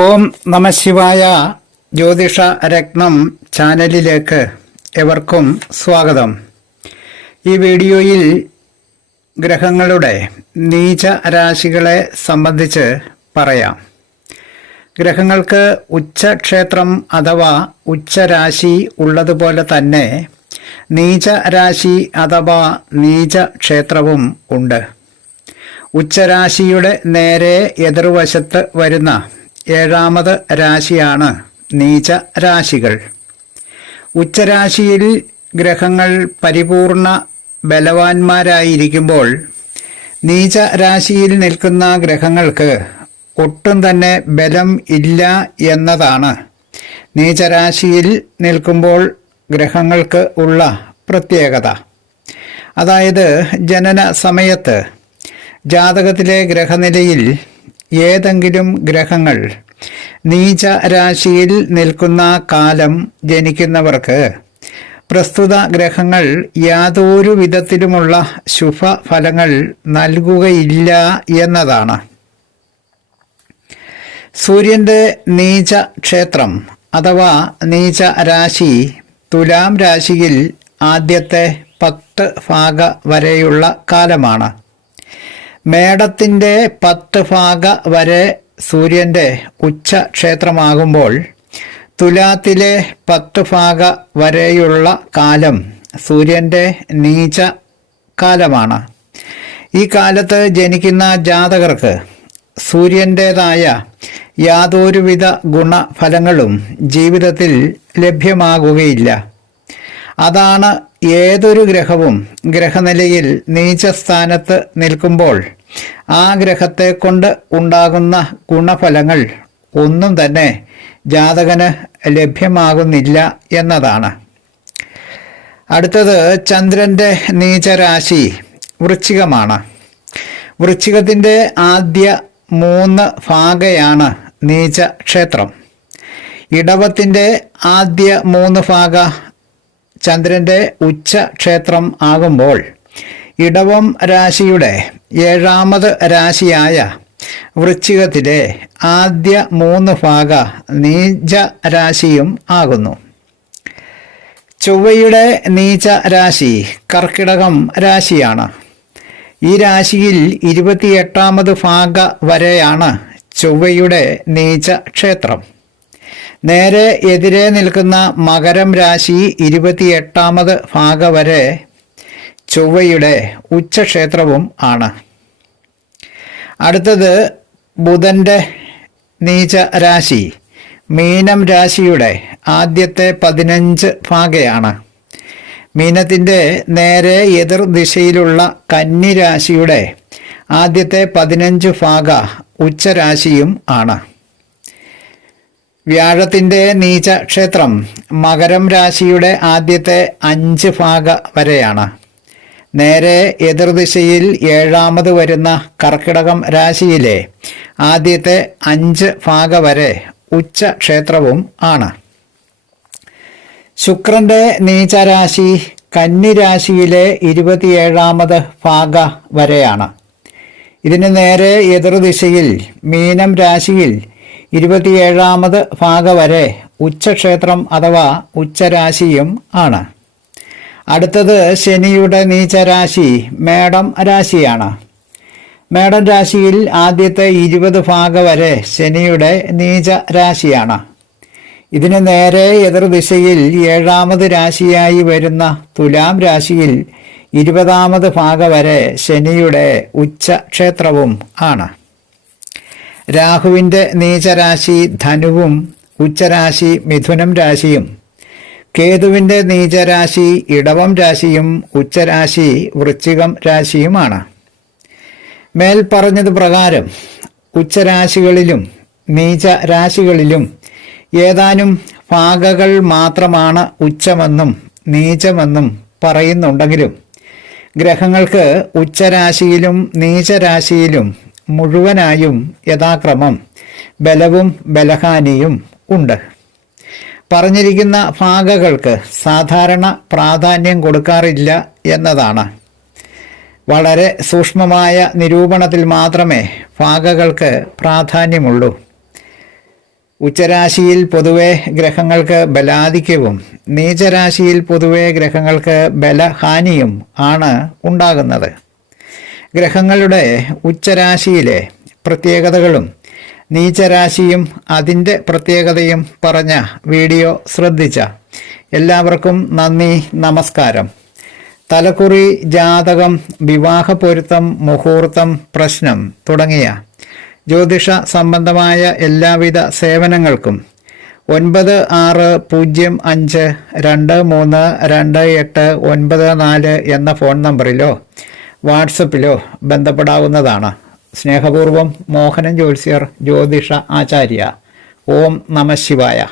ഓം നമശിവായ ജ്യോതിഷ രത്നം ചാനലിലേക്ക് എവർക്കും സ്വാഗതം. ഈ വീഡിയോയിൽ ഗ്രഹങ്ങളുടെ നീച രാശികളെ സംബന്ധിച്ച് പറയാം. ഗ്രഹങ്ങൾക്ക് ഉച്ചക്ഷേത്രം അഥവാ ഉച്ചരാശി ഉള്ളതുപോലെ തന്നെ നീച രാശി അഥവാ നീച ക്ഷേത്രവും ഉണ്ട്. ഉച്ചരാശിയുടെ നേരെ എതിർവശത്ത് വരുന്ന ഏഴാമത് രാശിയാണ് നീച രാശികൾ. ഉച്ചരാശിയിൽ ഗ്രഹങ്ങൾ പരിപൂർണ ബലവാന്മാരായിരിക്കുമ്പോൾ നീച രാശിയിൽ നിൽക്കുന്ന ഗ്രഹങ്ങൾക്ക് ഒട്ടും തന്നെ ബലം ഇല്ല എന്നതാണ്. നീചരാശിയിൽ നിൽക്കുമ്പോൾ ഗ്രഹങ്ങൾക്ക് ഉള്ള പ്രത്യേകത. അതായത് ജനന സമയത്ത് ജാതകത്തിലെ ഗ്രഹനിലയിൽ ഏതെങ്കിലും ഗ്രഹങ്ങൾ നീച രാശിയിൽ നിൽക്കുന്ന കാലം ജനിക്കുന്നവർക്ക് പ്രസ്തുത ഗ്രഹങ്ങൾ യാതൊരു വിധത്തിലുമുള്ള ശുഭഫലങ്ങൾ നൽകുകയില്ല എന്നതാണ്. സൂര്യന്റെ നീച ക്ഷേത്രം അഥവാ നീച രാശി തുലാം രാശിയിൽ ആദ്യത്തെ പത്ത് ഭാഗ വരെയുള്ള കാലമാണ്. മേടത്തിന്റെ പത്ത് ഭാഗ വരെ സൂര്യന്റെ ഉച്ച ക്ഷേത്രമാകുമ്പോൾ തുലാത്തിലെ പത്ത് ഭാഗ വരെയുള്ള കാലം സൂര്യന്റെ നീച കാലമാണ്. ഈ കാലത്ത് ജനിക്കുന്ന ജാതകർക്ക് സൂര്യന്റേതായ യാതൊരുവിധ ഗുണഫലങ്ങളും ജീവിതത്തിൽ ലഭ്യമാകുകയില്ല. അതാണ് ഏതൊരു ഗ്രഹവും ഗ്രഹനിലയിൽ നീചസ്ഥാനത്ത് നിൽക്കുമ്പോൾ ആ ഗ്രഹത്തെ കൊണ്ട് ഉണ്ടാകുന്ന ഗുണഫലങ്ങൾ ഒന്നും തന്നെ ജാതകന് ലഭ്യമാകുന്നില്ല എന്നതാണ്. അടുത്തത് ചന്ദ്രന്റെ നീചരാശി വൃശ്ചികമാണ്. വൃശ്ചികത്തിന്റെ ആദ്യ മൂന്ന് ഭാഗയാണ് നീച ക്ഷേത്രം ഇടവത്തിന്റെ ആദ്യ മൂന്ന് ഭാഗ ചന്ദ്രന്റെ ഉച്ച ക്ഷേത്രം ആകുമ്പോൾ ഇടവം രാശിയുടെ ഏഴാമത് രാശിയായ വൃശ്ചികത്തിലെ ആദ്യ മൂന്ന് ഭാഗ നീച രാശിയും ആകുന്നു. ചൊവ്വയുടെ നീച രാശി കർക്കിടകം രാശിയാണ്. ഈ രാശിയിൽ ഇരുപത്തിയെട്ടാമത് ഭാഗ വരെയാണ് ചൊവ്വയുടെ നീച ക്ഷേത്രം. നേരെ എതിരെ നിൽക്കുന്ന മകരം രാശി ഇരുപത്തിയെട്ടാമത് ഭാഗ വരെ ചൊവ്വയുടെ ഉച്ചക്ഷേത്രവും ആണ്. അടുത്തത് ബുധന്റെ നീച രാശി. മീനം രാശിയുടെ ആദ്യത്തെ പതിനഞ്ച് ഭാഗയാണ്. മീനത്തിന്റെ നേരെ എതിർ ദിശയിലുള്ള കന്നി രാശിയുടെ ആദ്യത്തെ പതിനഞ്ച് ഭാഗ ഉച്ചരാശിയും ആണ്. വ്യാഴത്തിന്റെ നീച ക്ഷേത്രം മകരം രാശിയുടെ ആദ്യത്തെ അഞ്ച് ഭാഗ വരെയാണ്. നേരെ എതിർദിശയിൽ ഏഴാമത് വരുന്ന കർക്കിടകം രാശിയിലെ ആദ്യത്തെ അഞ്ച് ഭാഗ വരെ ഉച്ച ക്ഷേത്രവും ആണ്. ശുക്രന്റെ നീചരാശി കന്നിരാശിയിലെ ഇരുപത്തിയേഴാമത് ഭാഗ വരെയാണ്. ഇതിന് നേരെ എതിർദിശയിൽ മീനം രാശിയിൽ ഇരുപത്തിയേഴാമത് ഭാഗ വരെ ഉച്ചക്ഷേത്രം അഥവാ ഉച്ചരാശിയും ആണ്. അടുത്തത് ശനിയുടെ നീചരാശി മേടം രാശിയാണ്. മേടം രാശിയിൽ ആദ്യത്തെ ഇരുപത് ഭാഗ വരെ ശനിയുടെ നീച രാശിയാണ് ഇതിന് നേരെ എതിർദിശയിൽ ഏഴാമത് രാശിയായി വരുന്ന തുലാം രാശിയിൽ ഇരുപതാമത് ഭാഗ വരെ ശനിയുടെ ഉച്ചക്ഷേത്രവും ആണ്. രാഹുവിന്റെ നീചരാശി ധനുവും ഉച്ചരാശി മിഥുനം രാശിയും. കേതുവിന്റെ നീചരാശി ഇടവം രാശിയും ഉച്ചരാശി വൃശ്ചികം രാശിയുമാണ്. മേൽ പറഞ്ഞത് പ്രകാരം ഉച്ചരാശികളിലും നീചരാശികളിലും ഏതാനും ഭാഗകൾ മാത്രമാണ് ഉച്ചമെന്നും നീചമെന്നും പറയുന്നുണ്ടെങ്കിലും ഗ്രഹങ്ങൾക്ക് ഉച്ചരാശിയിലും നീചരാശിയിലും മുഴുവനായും യഥാക്രമം ബലവും ബലഹാനിയും ഉണ്ട്. പറഞ്ഞിരിക്കുന്ന ഭാഗകൾക്ക് സാധാരണ പ്രാധാന്യം കൊടുക്കാറില്ല എന്നതാണ്. വളരെ സൂക്ഷ്മമായ നിരൂപണത്തിൽ മാത്രമേ ഭാഗകൾക്ക് പ്രാധാന്യമുള്ളൂ. ഉച്ചരാശിയിൽ പൊതുവെ ഗ്രഹങ്ങൾക്ക് ബലാധിക്യവും നീചരാശിയിൽ പൊതുവെ ഗ്രഹങ്ങൾക്ക് ബലഹാനിയും ആണ് ഉണ്ടാകുന്നത്. ഗ്രഹങ്ങളുടെ ഉച്ചരാശിയിലെ പ്രത്യേകതകളും നീചരാശിയും അതിന്റെ പ്രത്യേകതയും പറഞ്ഞ വീഡിയോ ശ്രദ്ധിച്ച എല്ലാവർക്കും നന്ദി നമസ്കാരം. തലക്കുറി ജാതകം വിവാഹ പൊരുത്തം മുഹൂർത്തം പ്രശ്നം തുടങ്ങിയ ജ്യോതിഷ സംബന്ധമായ എല്ലാവിധ സേവനങ്ങൾക്കും ഒൻപത് ആറ് പൂജ്യം അഞ്ച് രണ്ട് മൂന്ന് രണ്ട് എട്ട് ഒൻപത് നാല് എന്ന ഫോൺ നമ്പറിലോ വാട്സപ്പിലോ ബന്ധപ്പെടാവുന്നതാണ്. സ്നേഹപൂർവം മോഹനൻ ജോത്സ്യർ ജ്യോതിഷ ആചാര്യ. ഓം നമ ശിവായ.